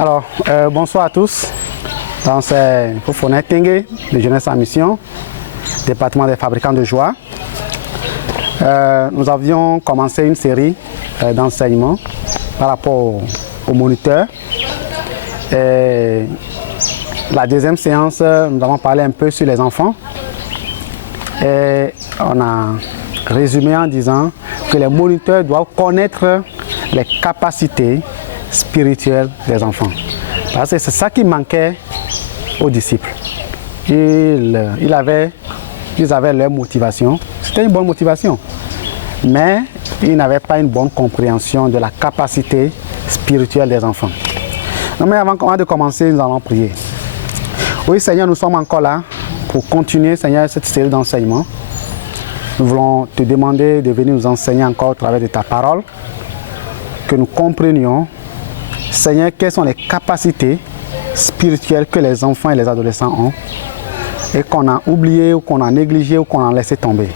Alors, bonsoir à tous. Donc, c'est Fofana Tengue, de Jeunesse en Mission, département des fabricants de joie. Nous avions commencé une série d'enseignements par rapport au moniteur. Et la deuxième séance, nous avons parlé un peu sur les enfants. Et on a résumé en disant que les moniteurs doivent connaître les capacités spirituelles des enfants. Parce que c'est ça qui manquait aux disciples. Ils avaient leur motivation. C'était une bonne motivation. Mais ils n'avaient pas une bonne compréhension de la capacité spirituelle des enfants. Donc, mais avant de commencer, nous allons prier. Oui, Seigneur, nous sommes encore là pour continuer, Seigneur, cette série d'enseignements. Nous voulons te demander de venir nous enseigner encore au travers de ta parole, que nous comprenions, Seigneur, quelles sont les capacités spirituelles que les enfants et les adolescents ont et qu'on a oublié ou qu'on a négligé ou qu'on a laissé tomber.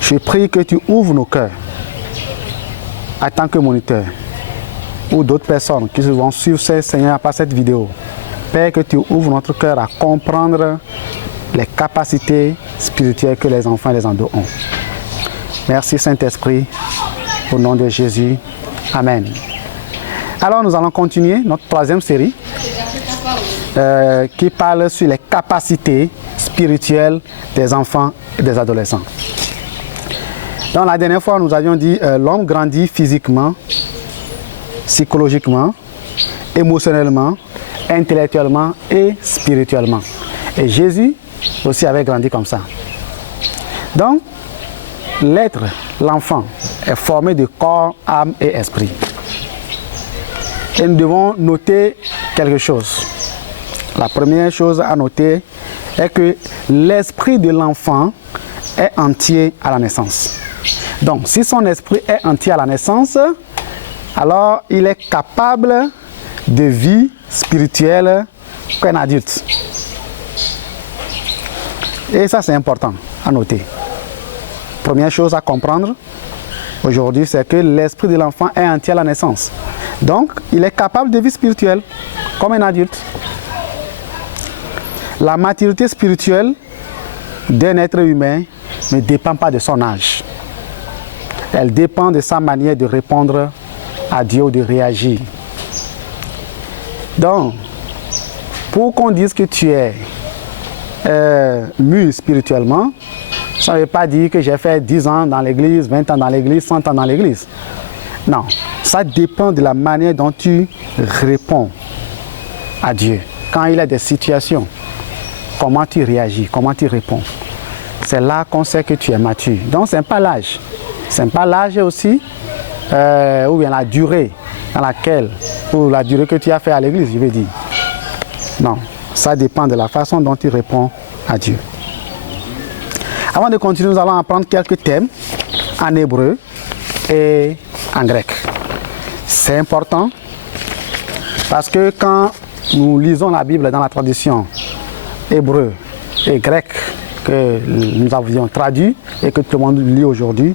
Je prie que tu ouvres nos cœurs en tant que moniteur ou d'autres personnes qui vont suivre, Seigneur, par cette vidéo. Père, que tu ouvres notre cœur à comprendre les capacités spirituelles que les enfants et les ados ont. Merci Saint-Esprit, au nom de Jésus. Amen. Alors nous allons continuer notre troisième série qui parle sur les capacités spirituelles des enfants et des adolescents. Dans la dernière fois, nous avions dit l'homme grandit physiquement, psychologiquement, émotionnellement, intellectuellement et spirituellement. Et Jésus aussi avait grandi comme ça. Donc, l'être, l'enfant, est formé de corps, âme et esprit. Et nous devons noter quelque chose. La première chose à noter est que l'esprit de l'enfant est entier à la naissance. Donc, si son esprit est entier à la naissance, alors il est capable de vie spirituelle qu'un adulte. Et ça, c'est important à noter. Première chose à comprendre aujourd'hui, c'est que l'esprit de l'enfant est entier à la naissance. Donc, il est capable de vie spirituelle comme un adulte. La maturité spirituelle d'un être humain ne dépend pas de son âge. Elle dépend de sa manière de répondre à Dieu ou de réagir. Donc, pour qu'on dise que tu es mûr spirituellement, ça ne veut pas dire que j'ai fait 10 ans dans l'église, 20 ans dans l'église, 100 ans dans l'église. Non, ça dépend de la manière dont tu réponds à Dieu. Quand il y a des situations, comment tu réagis, comment tu réponds. C'est là qu'on sait que tu es mature. Donc, ce n'est pas l'âge. Ce n'est pas l'âge aussi, ou bien la durée dans laquelle, ou la durée que tu as fait à l'église, je veux dire. Non, ça dépend de la façon dont tu réponds à Dieu. Avant de continuer, nous allons apprendre quelques thèmes en hébreu et en grec. C'est important parce que quand nous lisons la Bible dans la tradition hébreu et grec que nous avions traduit et que tout le monde lit aujourd'hui,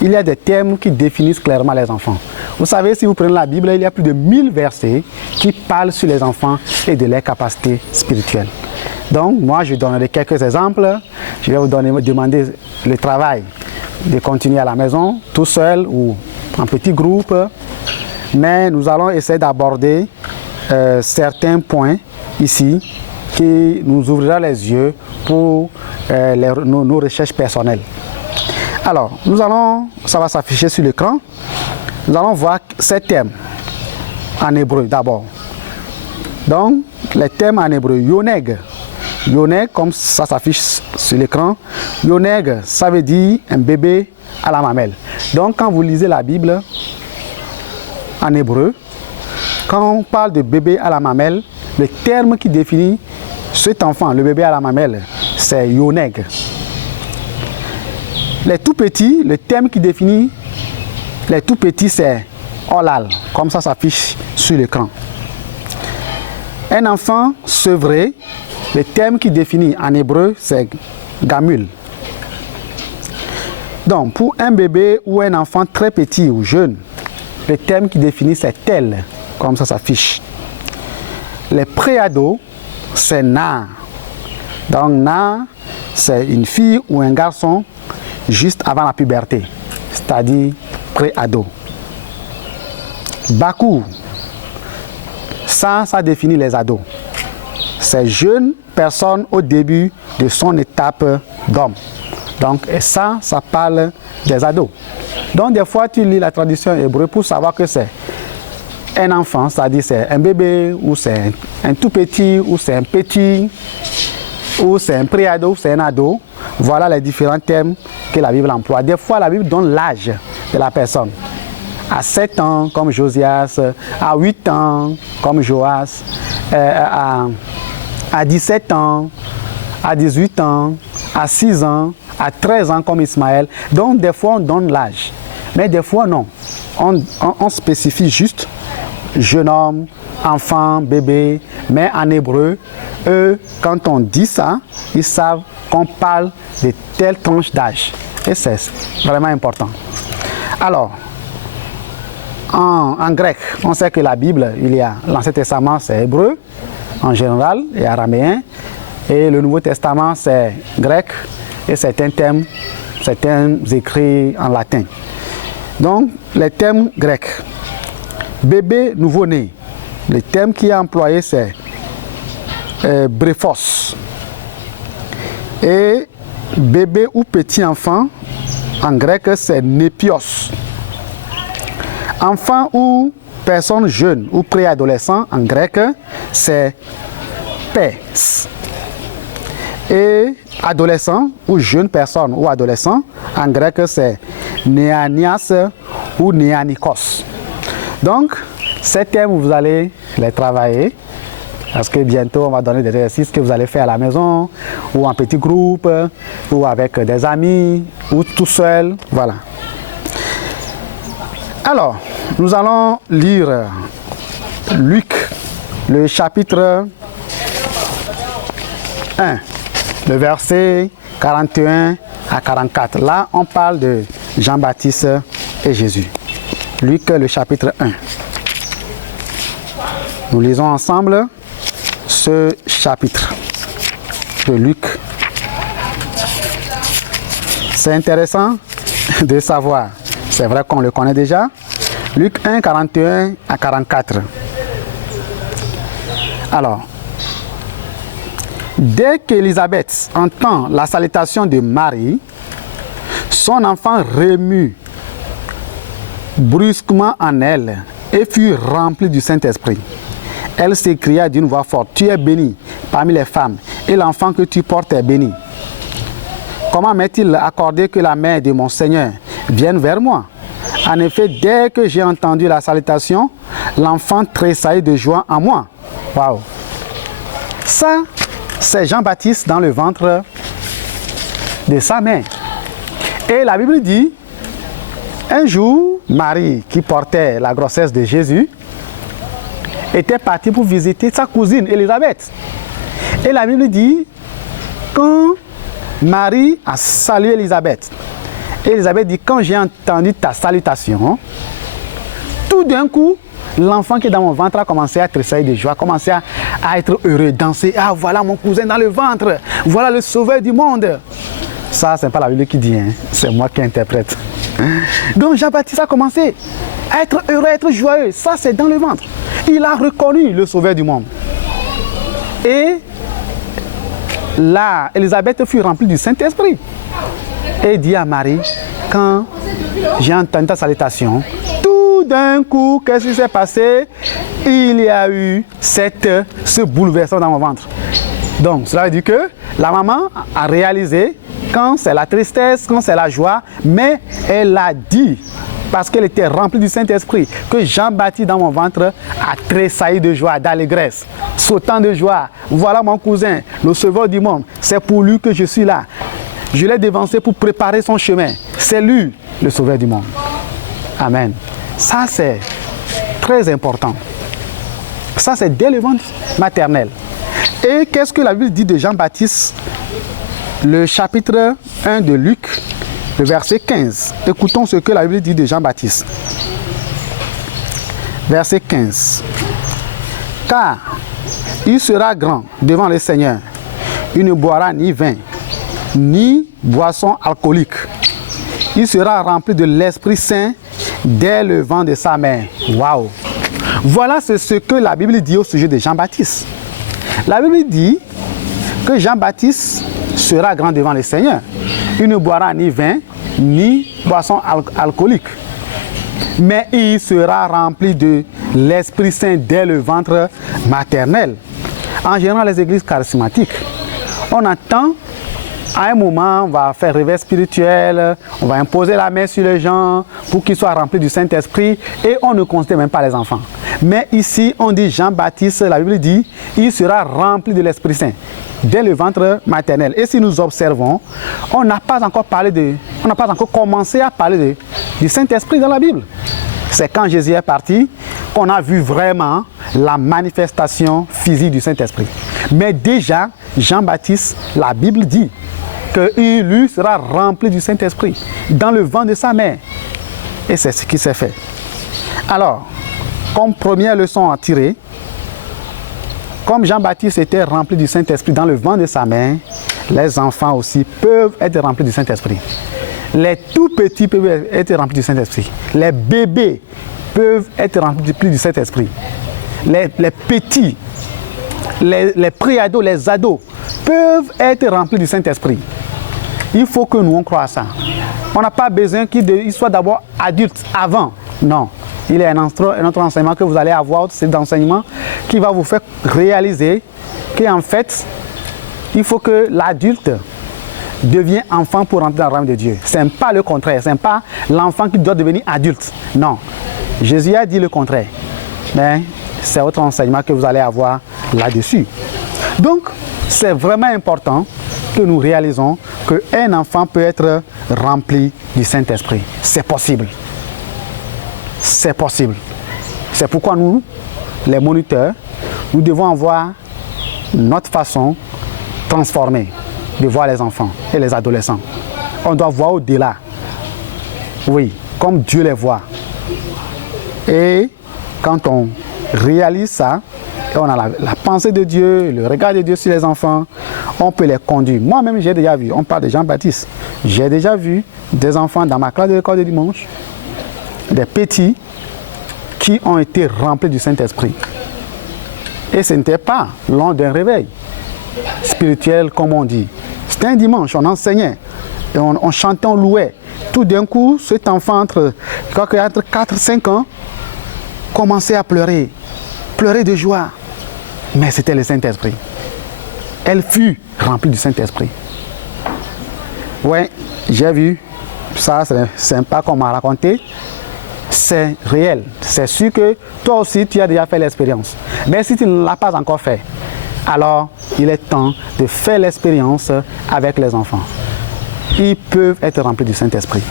il y a des termes qui définissent clairement les enfants. Vous savez, si vous prenez la Bible, il y a plus de 1000 versets qui parlent sur les enfants et de leurs capacités spirituelles. Donc, moi, je donnerai quelques exemples. Je vais vous demander le travail de continuer à la maison, tout seul ou en petit groupe. Mais nous allons essayer d'aborder certains points ici qui nous ouvrira les yeux pour nos recherches personnelles. Alors, ça va s'afficher sur l'écran. Nous allons voir ces thèmes en hébreu d'abord. Donc, les thèmes en hébreu, Yoneg. Yoneg, comme ça s'affiche sur l'écran, Yoneg, ça veut dire un bébé à la mamelle. Donc, quand vous lisez la Bible en hébreu, quand on parle de bébé à la mamelle, le terme qui définit cet enfant, le bébé à la mamelle, c'est Yoneg. Les tout petits, le terme qui définit les tout petits, c'est Olal, comme ça s'affiche sur l'écran. Un enfant sevré, le terme qui définit en hébreu, c'est Gamul. Donc, pour un bébé ou un enfant très petit ou jeune, le terme qui définit, c'est Tel, comme ça s'affiche. les préados, c'est Na. Donc Na, c'est une fille ou un garçon juste avant la puberté, c'est-à-dire préado. Bakou, ça définit les ados. Ces jeunes personnes au début de son étape d'homme. Donc, et ça parle des ados. Donc, des fois, tu lis la traduction hébreu pour savoir que c'est un enfant, c'est-à-dire c'est un bébé, ou c'est un tout petit, ou c'est un petit, ou c'est un préado, ou c'est un ado. Voilà les différents termes que la Bible emploie. Des fois, la Bible donne l'âge de la personne. À 7 ans, comme Josias, à 8 ans, comme Joas, à 17 ans, à 18 ans, à 6 ans, à 13 ans, comme Ismaël. Donc, des fois, on donne l'âge. Mais des fois, non. On spécifie juste jeune homme, enfant, bébé. Mais en hébreu, eux, quand on dit ça, ils savent qu'on parle de telle tranche d'âge. Et c'est vraiment important. Alors, en grec, on sait que la Bible, il y a l'Ancien Testament, c'est hébreu en général et araméen. Et le Nouveau Testament, c'est grec et certains écrits en latin. Donc, les termes grecs. Bébé nouveau-né. Le terme qui est employé, c'est brephos. Et bébé ou petit enfant, en grec, c'est népios. Enfant ou personne jeune ou préadolescent, en grec, c'est pès. Et adolescent ou jeune personne ou adolescent, en grec, c'est néanias ou néanikos. Donc, ces termes, vous allez les travailler parce que bientôt, on va donner des exercices que vous allez faire à la maison ou en petit groupe ou avec des amis ou tout seul. Voilà. Alors, nous allons lire Luc, le chapitre 1, le verset 41 à 44. Là, on parle de Jean-Baptiste et Jésus. Luc, le chapitre 1. Nous lisons ensemble ce chapitre de Luc. C'est intéressant de savoir. C'est vrai qu'on le connaît déjà. Luc 1, 41 à 44. Alors, dès qu'Élisabeth entend la salutation de Marie, son enfant remue brusquement en elle et fut remplie du Saint-Esprit. Elle s'écria d'une voix forte, « Tu es bénie parmi les femmes, et l'enfant que tu portes est béni. Comment m'est-il accordé que la mère de mon Seigneur vienne vers moi? En effet, dès que j'ai entendu la salutation, l'enfant tressaillit de joie en moi. » Waouh! Ça, c'est Jean-Baptiste dans le ventre de sa mère. Et la Bible dit, un jour, Marie, qui portait la grossesse de Jésus, était partie pour visiter sa cousine Élisabeth. Et la Bible dit, quand Marie a salué Élisabeth, Élisabeth dit, quand j'ai entendu ta salutation, tout d'un coup, l'enfant qui est dans mon ventre a commencé à tressaillir de joie, a commencé à être heureux, danser. Ah, voilà mon cousin dans le ventre, voilà le sauveur du monde. Ça, ce n'est pas la Bible qui dit, hein. C'est moi qui interprète. Donc Jean-Baptiste a commencé à être heureux, à être joyeux. Ça, c'est dans le ventre. Il a reconnu le sauveur du monde. Et là, Élisabeth fut remplie du Saint-Esprit. Et dit à Marie, quand j'ai entendu ta salutation, tout d'un coup, qu'est-ce qui s'est passé? Il y a eu ce bouleversement dans mon ventre. Donc, cela veut dire que la maman a réalisé quand c'est la tristesse, quand c'est la joie, mais elle a dit, parce qu'elle était remplie du Saint-Esprit, que Jean-Baptiste dans mon ventre a tressailli de joie, d'allégresse, sautant de joie. Voilà mon cousin, le sauveur du monde. C'est pour lui que je suis là. Je l'ai dévancé pour préparer son chemin. C'est lui, le sauveur du monde. Amen. Ça, c'est très important. Ça, c'est dès le ventre maternel. Et qu'est-ce que la Bible dit de Jean-Baptiste? Le chapitre 1 de Luc, le verset 15. Écoutons ce que la Bible dit de Jean-Baptiste. Verset 15. Car il sera grand devant le Seigneur. Il ne boira ni vin, ni boisson alcoolique. Il sera rempli de l'Esprit Saint dès le vent de sa mère. Waouh! Voilà ce que la Bible dit au sujet de Jean-Baptiste. La Bible dit que Jean-Baptiste sera grand devant le Seigneur. Il ne boira ni vin, ni boisson alcoolique. Mais il sera rempli de l'Esprit Saint dès le ventre maternel. En général, les églises charismatiques, on attend, à un moment, on va faire réveil spirituel, on va imposer la main sur les gens pour qu'ils soient remplis du Saint-Esprit et on ne considère même pas les enfants. Mais ici, on dit Jean-Baptiste, la Bible dit, il sera rempli de l'Esprit Saint dès le ventre maternel. Et si nous observons, on n'a pas encore commencé à parler du Saint-Esprit dans la Bible. C'est quand Jésus est parti qu'on a vu vraiment la manifestation physique du Saint-Esprit. Mais déjà, Jean-Baptiste, la Bible dit qu'il lui sera rempli du Saint-Esprit dans le ventre de sa mère. Et c'est ce qui s'est fait. Alors, comme première leçon à tirer, comme Jean-Baptiste était rempli du Saint-Esprit dans le ventre de sa mère, les enfants aussi peuvent être remplis du Saint-Esprit. Les tout petits peuvent être remplis du Saint-Esprit. Les bébés peuvent être remplis du Saint-Esprit. Les petits, les pré-ados, les ados peuvent être remplis du Saint-Esprit. Il faut que nous on croie à ça. On n'a pas besoin qu'ils soient d'abord adultes avant. Non. Il y a un autre enseignement que vous allez avoir, c'est l'enseignement qui va vous faire réaliser qu'en fait, il faut que l'adulte devienne enfant pour rentrer dans le royaume de Dieu. Ce n'est pas le contraire, ce n'est pas l'enfant qui doit devenir adulte. Non. Jésus a dit le contraire. Mais c'est autre enseignement que vous allez avoir là-dessus. Donc, c'est vraiment important que nous réalisons qu'un enfant peut être rempli du Saint-Esprit. C'est possible. C'est possible. C'est pourquoi nous, les moniteurs, nous devons avoir notre façon transformée de voir les enfants et les adolescents. On doit voir au-delà. Oui, comme Dieu les voit. Et quand on réalise ça, et on a la pensée de Dieu, le regard de Dieu sur les enfants, on peut les conduire. Moi-même, j'ai déjà vu, on parle de Jean-Baptiste, j'ai déjà vu des enfants dans ma classe de l'école de dimanche, des petits qui ont été remplis du Saint-Esprit. Et ce n'était pas lors d'un réveil spirituel, comme on dit. C'était un dimanche, on enseignait, et on chantait, on louait. Tout d'un coup, cet enfant, entre 4 et 5 ans, commençait à pleurer de joie. Mais c'était le Saint-Esprit. Elle fut remplie du Saint-Esprit. Oui, j'ai vu. Ça, c'est sympa qu'on m'a raconté. C'est réel. C'est sûr que toi aussi, tu as déjà fait l'expérience. Mais si tu ne l'as pas encore fait, alors il est temps de faire l'expérience avec les enfants. Ils peuvent être remplis du Saint-Esprit.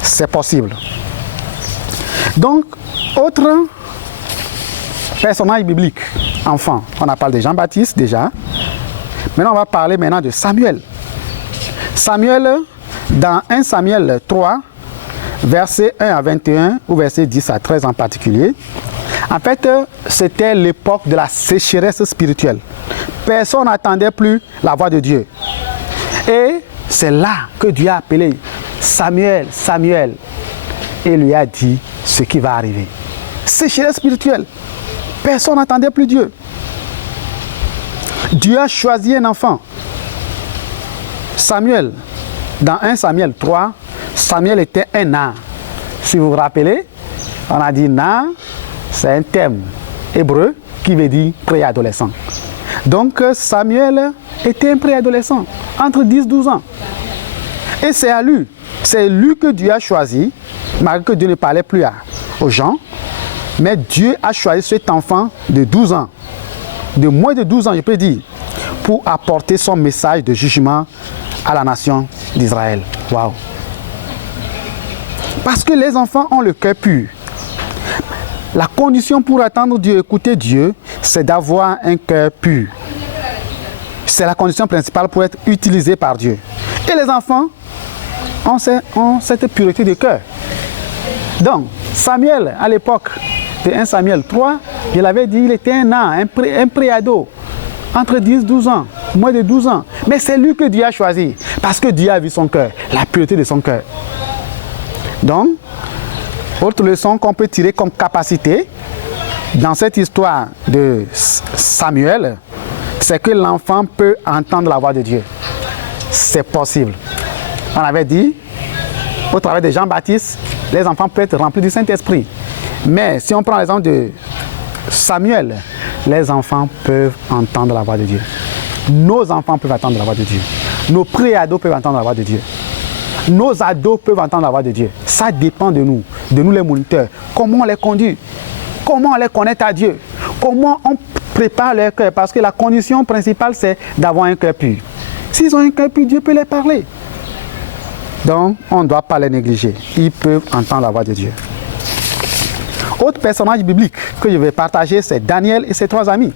C'est possible. Donc, autre personnage biblique, enfant. On a parlé de Jean-Baptiste déjà. Maintenant, on va parler maintenant de Samuel. Samuel, dans 1 Samuel 3, versets 1 à 21, ou versets 10 à 13 en particulier, en fait, c'était l'époque de la sécheresse spirituelle. Personne n'entendait plus la voix de Dieu. Et c'est là que Dieu a appelé Samuel, Samuel, et lui a dit ce qui va arriver. Sécheresse spirituelle. Personne n'entendait plus Dieu. Dieu a choisi un enfant. Samuel, dans 1 Samuel 3, Samuel était un nain. Si vous vous rappelez, on a dit nain, c'est un terme hébreu qui veut dire préadolescent. Donc Samuel était un préadolescent, entre 10 et 12 ans. Et c'est lui que Dieu a choisi, malgré que Dieu ne parlait plus aux gens. Mais Dieu a choisi cet enfant de 12 ans, de moins de 12 ans, je peux dire, pour apporter son message de jugement à la nation d'Israël. Waouh! Parce que les enfants ont le cœur pur. La condition pour attendre Dieu, écouter Dieu, c'est d'avoir un cœur pur. C'est la condition principale pour être utilisé par Dieu. Et les enfants ont cette pureté de cœur. Donc, Samuel, à l'époque de 1 Samuel 3, je l'avais dit, il était un an, un préado. entre 10 et 12 ans, moins de 12 ans. Mais c'est lui que Dieu a choisi, parce que Dieu a vu son cœur, la pureté de son cœur. Donc, autre leçon qu'on peut tirer comme capacité dans cette histoire de Samuel, c'est que l'enfant peut entendre la voix de Dieu. C'est possible. On avait dit, au travers de Jean-Baptiste, les enfants peuvent être remplis du Saint-Esprit. Mais si on prend l'exemple de Samuel, les enfants peuvent entendre la voix de Dieu. Nos enfants peuvent entendre la voix de Dieu. Nos pré-ados peuvent entendre la voix de Dieu. Nos ados peuvent entendre la voix de Dieu. Ça dépend de nous les moniteurs. Comment on les conduit? Comment on les connecte à Dieu? Comment on prépare leur cœur? Parce que la condition principale, c'est d'avoir un cœur pur. S'ils ont un cœur pur, Dieu peut les parler. Donc, on ne doit pas les négliger. Ils peuvent entendre la voix de Dieu. Autre personnage biblique que je vais partager, c'est Daniel et ses 3 amis.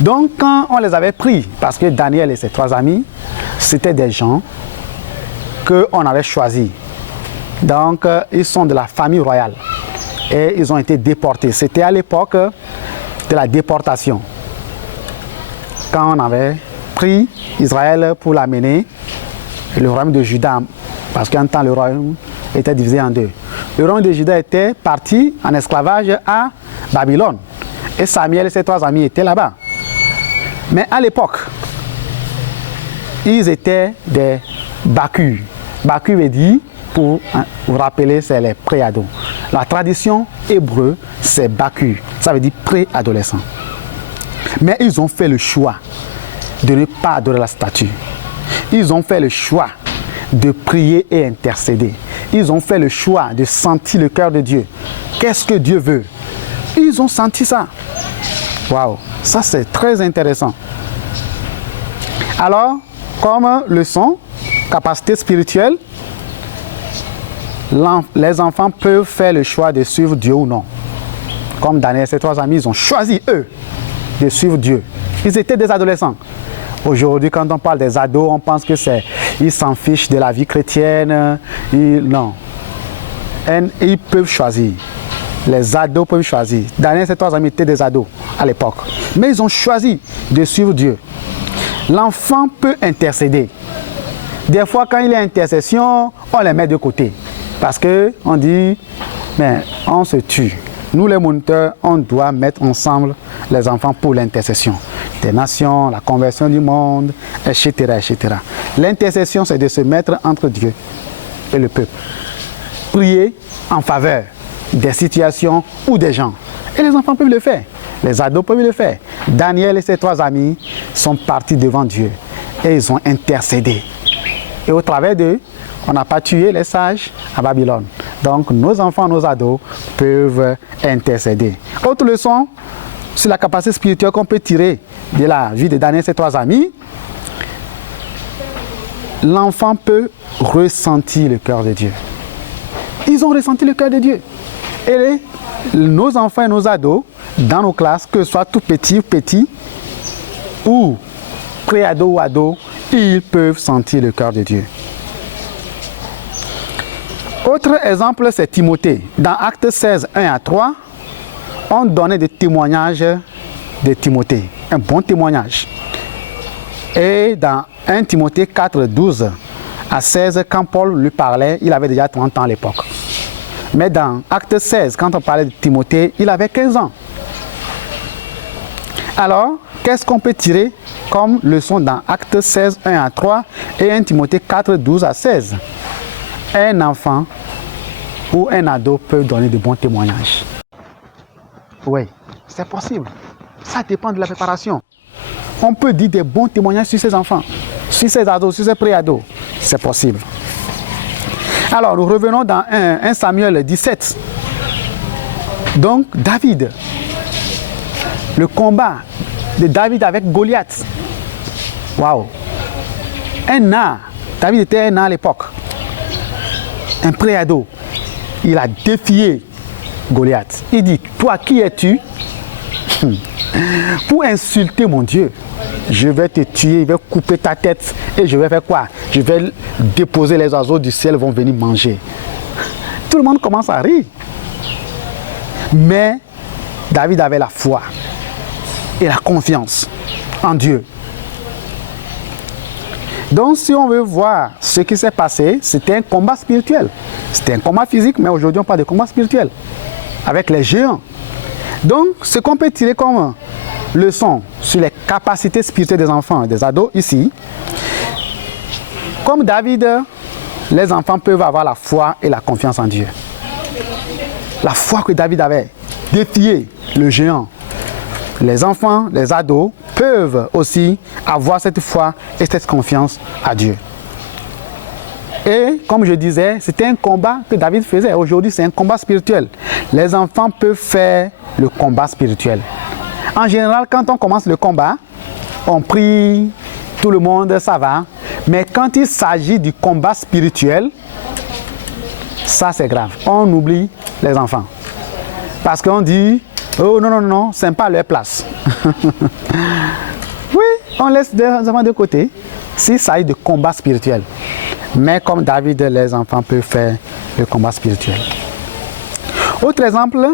Donc, quand on les avait pris, parce que Daniel et ses 3 amis, c'était des gens qu'on avait choisis. Donc, ils sont de la famille royale. Et ils ont été déportés. C'était à l'époque de la déportation. Quand on avait pris Israël pour l'amener, le royaume de Juda, parce qu'en temps le royaume était divisé en 2. Le royaume de Juda était parti en esclavage à Babylone. Et Samuel et ses 3 amis étaient là-bas. Mais à l'époque, ils étaient des Baku. Baku veut dire, pour vous rappeler, c'est les préados. La tradition hébreu, c'est Baku. Ça veut dire préadolescent. Mais ils ont fait le choix de ne pas adorer la statue. Ils ont fait le choix de prier et intercéder. Ils ont fait le choix de sentir le cœur de Dieu. Qu'est-ce que Dieu veut? Ils ont senti ça. Waouh, ça c'est très intéressant. Alors, comme leçon, capacité spirituelle, les enfants peuvent faire le choix de suivre Dieu ou non. Comme Daniel et ses 3 amis, ils ont choisi, eux, de suivre Dieu. Ils étaient des adolescents. Aujourd'hui, quand on parle des ados, on pense que c'est... Ils s'en fichent de la vie chrétienne. Non. Ils peuvent choisir. Les ados peuvent choisir. Daniel et ses 3 amis étaient des ados à l'époque. Mais ils ont choisi de suivre Dieu. L'enfant peut intercéder. Des fois, quand il y a intercession, on les met de côté. Parce qu'on dit, mais on se tue. Nous, les moniteurs, on doit mettre ensemble les enfants pour l'intercession des nations, la conversion du monde, etc. etc. L'intercession, c'est de se mettre entre Dieu et le peuple. Prier en faveur des situations ou des gens. Et les enfants peuvent le faire. Les ados peuvent le faire. Daniel et ses 3 amis sont partis devant Dieu et ils ont intercédé. Et au travers d'eux, on n'a pas tué les sages à Babylone. Donc nos enfants, nos ados peuvent intercéder. Autre leçon sur la capacité spirituelle qu'on peut tirer de la vie de Daniel et ses 3 amis. L'enfant peut ressentir le cœur de Dieu. Ils ont ressenti le cœur de Dieu. Et nos enfants et nos ados, dans nos classes, que ce soit tout petit ou pré-ado ou ado, ils peuvent sentir le cœur de Dieu. Autre exemple, c'est Timothée. Dans Actes 16, 1 à 3, on donnait des témoignages de Timothée. Un bon témoignage. Et dans 1 Timothée 4, 12 à 16, quand Paul lui parlait, il avait déjà 30 ans à l'époque. Mais dans Acte 16, quand on parlait de Timothée, il avait 15 ans. Alors, qu'est-ce qu'on peut tirer comme leçon dans Acte 16, 1 à 3 et 1 Timothée 4, 12 à 16? Un enfant ou un ado peut donner de bons témoignages. Oui, c'est possible. Ça dépend de la préparation. On peut dire des bons témoignages sur ses enfants, sur ses ados, sur ses pré-ados. C'est possible. Alors, nous revenons dans 1 Samuel 17. Donc, David. Le combat de David avec Goliath. Waouh! Un nain. David était un nain à l'époque. Un pré-ado. Il a défié Goliath. Il dit, toi qui es-tu? Pour insulter mon Dieu, je vais te tuer, je vais couper ta tête et je vais faire quoi? Je vais déposer les oiseaux du ciel, vont venir manger. Tout le monde commence à rire. Mais David avait la foi et la confiance en Dieu. Donc, si on veut voir ce qui s'est passé, c'était un combat spirituel. C'était un combat physique, mais aujourd'hui, on parle de combat spirituel avec les géants. Donc, ce qu'on peut tirer comme leçon sur les capacités spirituelles des enfants et des ados ici, comme David, les enfants peuvent avoir la foi et la confiance en Dieu. La foi que David avait, défier le géant. Les enfants, les ados peuvent aussi avoir cette foi et cette confiance à Dieu. Et comme je disais, c'était un combat que David faisait. Aujourd'hui, c'est un combat spirituel. Les enfants peuvent faire le combat spirituel. En général, quand on commence le combat, on prie, tout le monde, ça va. Mais quand il s'agit du combat spirituel, ça c'est grave. On oublie les enfants. Parce qu'on dit, oh non, non, non, ce n'est pas leur place. Oui, on laisse les enfants de côté s'il s'agit de combat spirituel. Mais comme David, les enfants peuvent faire le combat spirituel. Autre exemple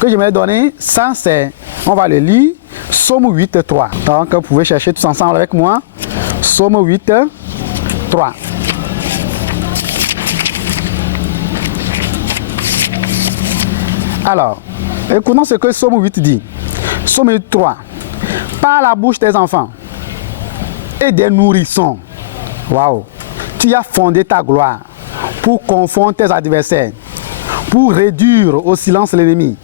que je vais donner, ça c'est, on va le lire, Psaume 8, 3. Donc vous pouvez chercher tous ensemble avec moi, Psaume 8, 3. Alors, écoutons ce que Psaume 8 dit. Psaume 8, 3. Par la bouche des enfants et des nourrissons, waouh, tu as fondé ta gloire pour confondre tes adversaires, pour réduire au silence l'ennemi.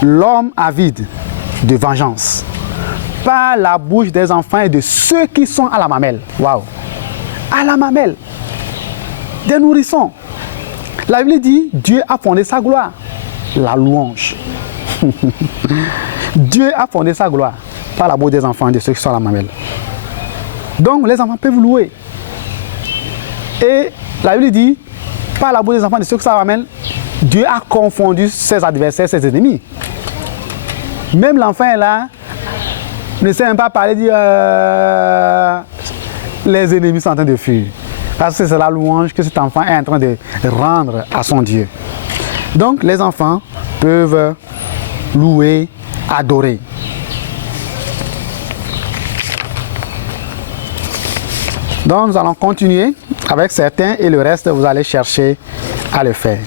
L'homme avide de vengeance, par la bouche des enfants et de ceux qui sont à la mamelle. Waouh! À la mamelle, des nourrissons. La Bible dit, Dieu a fondé sa gloire. La louange. Dieu a fondé sa gloire par la bouche des enfants et de ceux qui sont à la mamelle. Donc les enfants peuvent louer. Et la Bible dit, par la bouche des enfants et de ceux qui sont à la mamelle, Dieu a confondu ses adversaires, ses ennemis. Même l'enfant est là, ne sait même pas parler, dit les ennemis sont en train de fuir. Parce que c'est la louange que cet enfant est en train de rendre à son Dieu. Donc les enfants peuvent louer, adorer. Donc nous allons continuer avec certains et le reste vous allez chercher à le faire.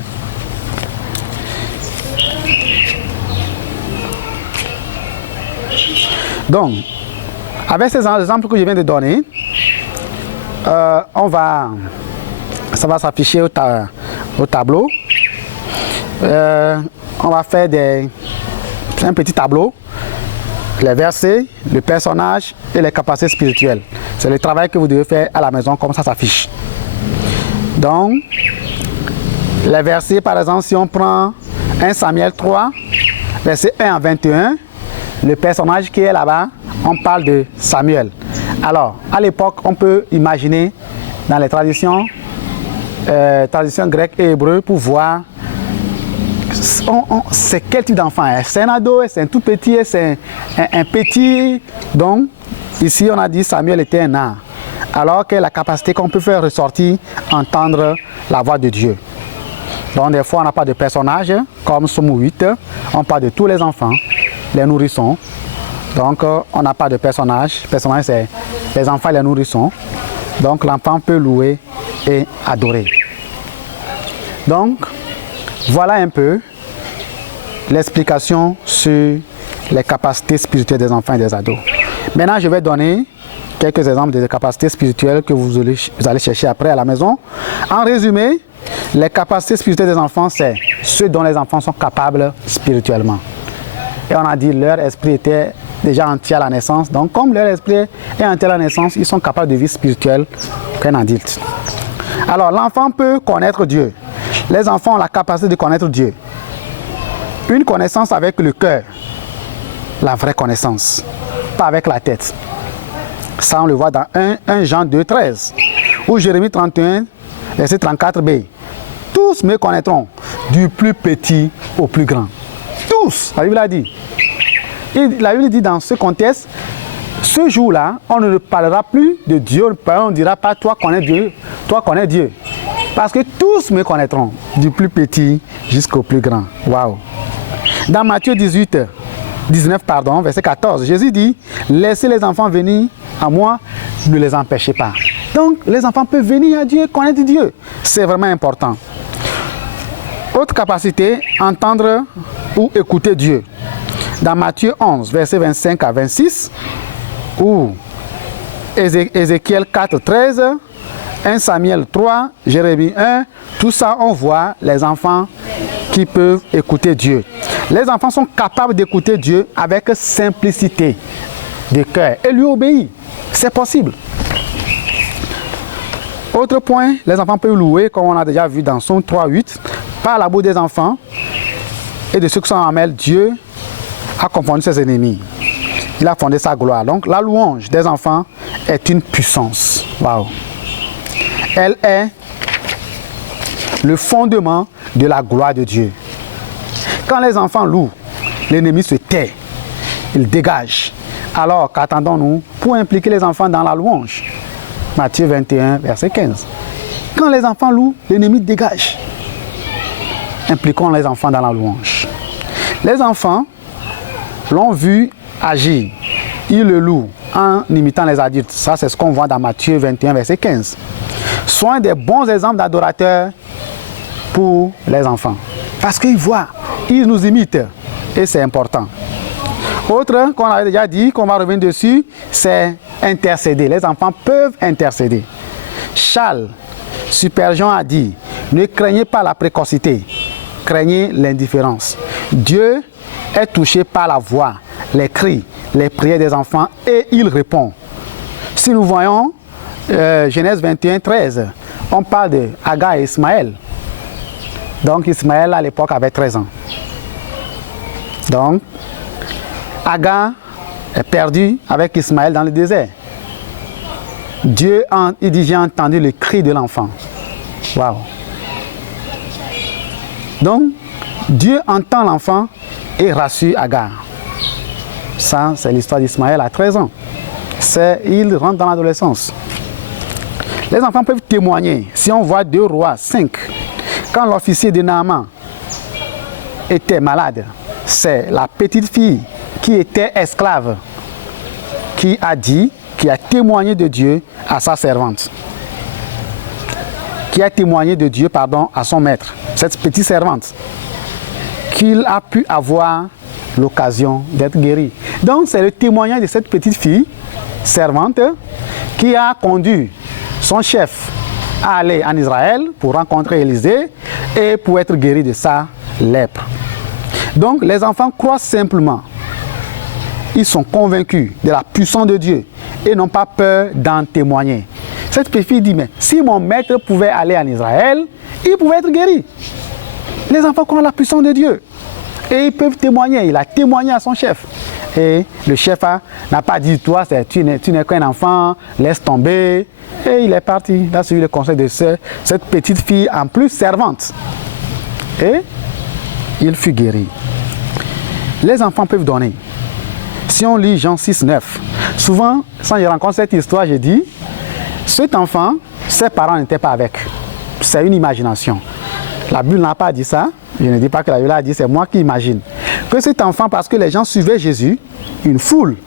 Donc, avec ces exemples que je viens de donner, ça va s'afficher au tableau. On va faire un petit tableau, les versets, le personnage et les capacités spirituelles. C'est le travail que vous devez faire à la maison, comme ça s'affiche. Donc, les versets, par exemple, si on prend 1 Samuel 3, verset 1 à 21, le personnage qui est là-bas, on parle de Samuel. Alors, à l'époque, on peut imaginer dans les traditions grecques et hébreues pour voir c'est quel type d'enfant. C'est un ado, c'est un tout petit, c'est un petit. Donc, ici, on a dit Samuel était un âne. Alors que la capacité qu'on peut faire ressortir, entendre la voix de Dieu. Donc, des fois, on n'a pas de personnage, comme Psaume 8, on parle de tous les enfants, les nourrissons. Donc, on n'a pas de personnage. Le personnage, c'est les enfants et les nourrissons. Donc, l'enfant peut louer et adorer. Donc, voilà un peu l'explication sur les capacités spirituelles des enfants et des ados. Maintenant, je vais donner quelques exemples de capacités spirituelles que vous allez chercher après à la maison. En résumé, les capacités spirituelles des enfants, c'est ce dont les enfants sont capables spirituellement. Et on a dit leur esprit était déjà entier à la naissance. Donc, comme leur esprit est entier à la naissance, ils sont capables de vie spirituelle qu'un adulte. Alors, l'enfant peut connaître Dieu. Les enfants ont la capacité de connaître Dieu. Une connaissance avec le cœur, la vraie connaissance, pas avec la tête. Ça, on le voit dans 1 Jean 2, 13, ou Jérémie 31, verset 34b. Tous me connaîtront, du plus petit au plus grand. Tous, la Bible a dit. Et la Bible dit dans ce contexte, ce jour-là, on ne parlera plus de Dieu, on ne dira pas toi connais Dieu, toi connais Dieu. Parce que tous me connaîtront, du plus petit jusqu'au plus grand. Waouh! Dans Matthieu 18, 19, verset 14. Jésus dit, laissez les enfants venir à moi, ne les empêchez pas. Donc, les enfants peuvent venir à Dieu, connaître Dieu. C'est vraiment important. Autre capacité, entendre ou écouter Dieu. Dans Matthieu 11, verset 25 à 26, ou Ézéchiel 4, 13, 1 Samuel 3, Jérémie 1, tout ça, on voit les enfants qui peuvent écouter Dieu. Les enfants sont capables d'écouter Dieu avec simplicité de cœur et lui obéir. C'est possible. Autre point, les enfants peuvent louer, comme on a déjà vu dans Psaume 3, 8, par la bouche des enfants et de ceux qui sont en mêle, Dieu a confondu ses ennemis. Il a fondé sa gloire. Donc la louange des enfants est une puissance. Waouh! Elle est le fondement de la gloire de Dieu. Quand les enfants louent, l'ennemi se tait, il dégage. Alors qu'attendons-nous pour impliquer les enfants dans la louange? Matthieu 21, verset 15. Quand les enfants louent, l'ennemi dégage. Impliquons les enfants dans la louange. Les enfants l'ont vu agir. Ils le louent en imitant les adultes. Ça, c'est ce qu'on voit dans Matthieu 21, verset 15. Soyons des bons exemples d'adorateurs pour les enfants. Parce qu'ils voient, ils nous imitent. Et c'est important. Autre, qu'on avait déjà dit, qu'on va revenir dessus, c'est intercéder. Les enfants peuvent intercéder. Charles Spurgeon a dit, ne craignez pas la précocité, craignez l'indifférence. Dieu est touché par la voix, les cris, les prières des enfants et il répond. Si nous voyons Genèse 21, 13, on parle de Agar et Ismaël. Donc Ismaël à l'époque avait 13 ans. Donc Agar est perdu avec Ismaël dans le désert. Dieu, il dit, j'ai entendu le cri de l'enfant. Waouh! Donc, Dieu entend l'enfant et rassure Agar. Ça, c'est l'histoire d'Ismaël à 13 ans. Il rentre dans l'adolescence. Les enfants peuvent témoigner. Si on voit 2 Rois 5, quand l'officier de Naaman était malade, c'est la petite fille qui était esclave qui a témoigné de Dieu à sa servante. Qui a témoigné de Dieu, à son maître. Cette petite servante. Qu'il a pu avoir l'occasion d'être guéri. Donc c'est le témoignage de cette petite fille, servante, qui a conduit son chef à aller en Israël pour rencontrer Élisée et pour être guéri de sa lèpre. Donc les enfants croient simplement. Ils sont convaincus de la puissance de Dieu et n'ont pas peur d'en témoigner. Cette petite fille dit, mais si mon maître pouvait aller en Israël, il pouvait être guéri. Les enfants croient la puissance de Dieu. Et ils peuvent témoigner. Il a témoigné à son chef. Et le chef n'a pas dit, toi, tu n'es qu'un enfant, laisse tomber. Et il est parti. Il a suivi le conseil de cette petite fille, en plus servante. Et il fut guéri. Les enfants peuvent donner. Si on lit Jean 6, 9, souvent, quand je rencontre cette histoire, je dis, cet enfant, ses parents n'étaient pas avec. C'est une imagination. La Bible n'a pas dit ça. Je ne dis pas que la Bible a dit, c'est moi qui imagine. Que cet enfant, parce que les gens suivaient Jésus, une foule.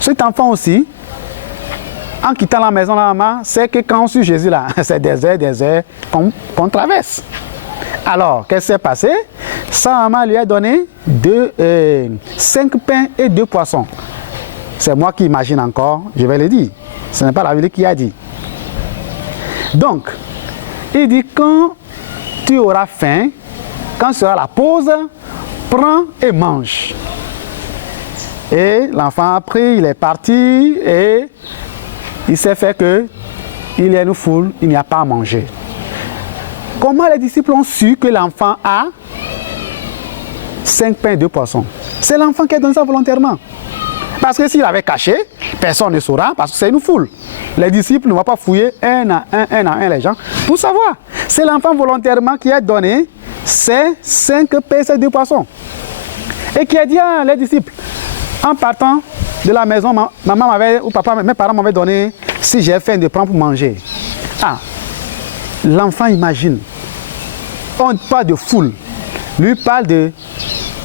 Cet enfant aussi, en quittant la maison de la maman, c'est que quand on suit Jésus là, c'est des heures qu'on traverse. Alors, qu'est-ce qui s'est passé? Sa maman lui a donné 5 pains et 2 poissons. C'est moi qui imagine encore, je vais le dire. Ce n'est pas la Bible qui a dit. Donc, il dit, quand tu auras faim, quand sera la pause, prends et mange. Et l'enfant a pris, il est parti et il s'est fait que il y a une foule, il n'y a pas à manger. Comment les disciples ont su que l'enfant a 5 pains et 2 poissons? C'est l'enfant qui a donné ça volontairement. Parce que s'il avait caché, personne ne saura, parce que c'est une foule. Les disciples ne vont pas fouiller un à un les gens pour savoir. C'est l'enfant volontairement qui a donné ces 5 pains et 2 poissons. Et qui a dit à les disciples, en partant de la maison, maman m'avait, ou papa, mes parents m'avaient donné, si j'ai faim, de prendre pour manger. Ah, l'enfant imagine. On ne parle pas de foule. Lui parle de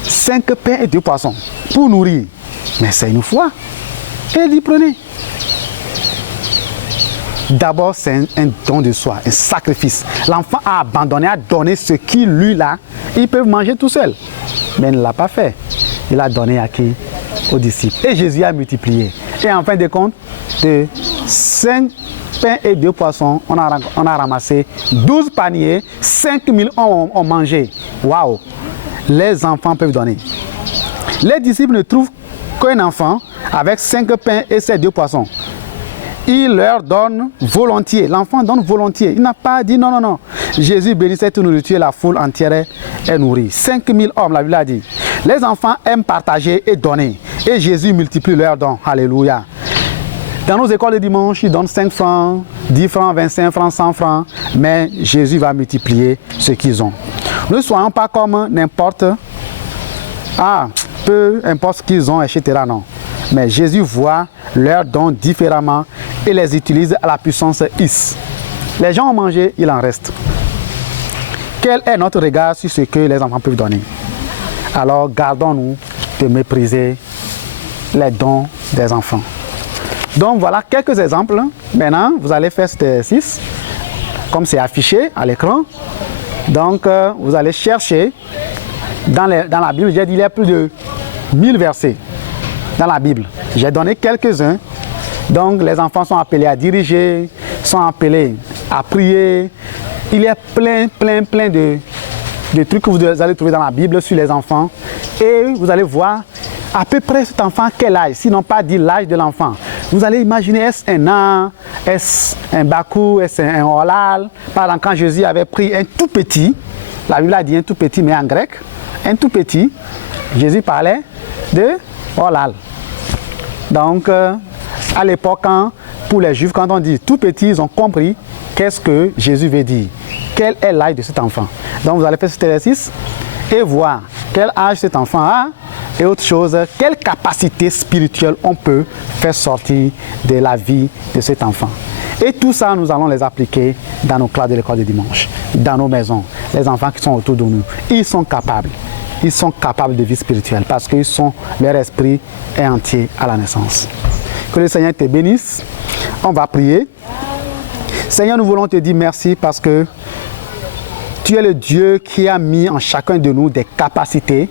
5 pains et 2 poissons. pour nourrir. Mais c'est une foi. Et il dit prenez. D'abord, c'est un don de soi, un sacrifice. L'enfant a abandonné, a donné ce qu'il lui là. Ils peuvent manger tout seul. Mais il ne l'a pas fait. Il a donné à qui? Aux disciples. Et Jésus a multiplié. Et en fin de compte, de 5 pains et 2 poissons, on a ramassé 12 paniers, 5000 ont mangé. Waouh! Les enfants peuvent donner. Les disciples ne trouvent qu'un enfant avec 5 pains et ces 2 poissons. Il leur donne volontiers. L'enfant donne volontiers. Il n'a pas dit non, non, non. Jésus bénissait toute nourriture, la foule entière est nourrie. 5000 hommes, la Bible a dit. Les enfants aiment partager et donner. Et Jésus multiplie leurs dons. Alléluia. Dans nos écoles de dimanche, ils donnent 5 francs, 10 francs, 25 francs, 100 francs. Mais Jésus va multiplier ce qu'ils ont. Ne soyons pas comme n'importe. Peu importe ce qu'ils ont, etc. Non. Mais Jésus voit leurs dons différemment et les utilise à la puissance Is. Les gens ont mangé, il en reste. Quel est notre regard sur ce que les enfants peuvent donner? Alors gardons-nous de mépriser les dons des enfants. Donc voilà quelques exemples. Maintenant, vous allez faire cet exercice, comme c'est affiché à l'écran. Donc vous allez chercher dans la Bible, j'ai dit il y a plus de 1000 versets dans la Bible. J'ai donné quelques-uns. Donc les enfants sont appelés à diriger, sont appelés à prier. Il y a plein de trucs que vous allez trouver dans la Bible sur les enfants. Et vous allez voir à peu près cet enfant quel âge, sinon pas dit l'âge de l'enfant. Vous allez imaginer, est-ce un an, est-ce un bakou, est-ce un olal. Par exemple, quand Jésus avait pris un tout petit, la Bible a dit un tout petit, mais en grec, un tout petit, Jésus parlait de olal. Donc, à l'époque, pour les Juifs, quand on dit tout petit, ils ont compris qu'est-ce que Jésus veut dire. Quel est l'âge de cet enfant. Donc, vous allez faire cet exercice et voir quel âge cet enfant a et autre chose, quelle capacité spirituelle on peut faire sortir de la vie de cet enfant. Et tout ça, nous allons les appliquer dans nos classes de l'école de dimanche, dans nos maisons. Les enfants qui sont autour de nous, ils sont capables. Ils sont capables de vie spirituelle parce que leur esprit est entier à la naissance. Que le Seigneur te bénisse. On va prier. Seigneur, nous voulons te dire merci parce que tu es le Dieu qui a mis en chacun de nous des capacités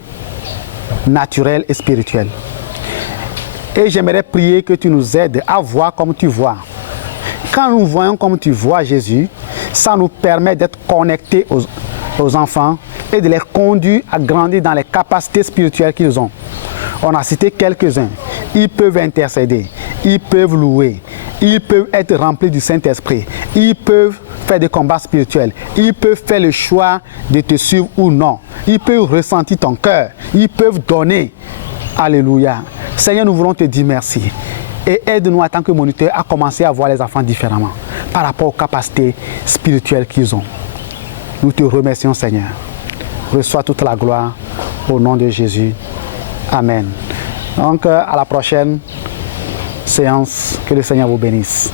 naturelles et spirituelles. Et j'aimerais prier que tu nous aides à voir comme tu vois. Quand nous voyons comme tu vois Jésus, ça nous permet d'être connectés aux enfants et de les conduire à grandir dans les capacités spirituelles qu'ils ont. On a cité quelques-uns. Ils peuvent intercéder, ils peuvent louer, ils peuvent être remplis du Saint-Esprit, ils peuvent faire des combats spirituels, ils peuvent faire le choix de te suivre ou non, ils peuvent ressentir ton cœur, ils peuvent donner. Alléluia. Seigneur, nous voulons te dire merci. Et aide-nous en tant que moniteur à commencer à voir les enfants différemment par rapport aux capacités spirituelles qu'ils ont. Nous te remercions, Seigneur. Reçois toute la gloire au nom de Jésus. Amen. Donc, à la prochaine séance. Que le Seigneur vous bénisse.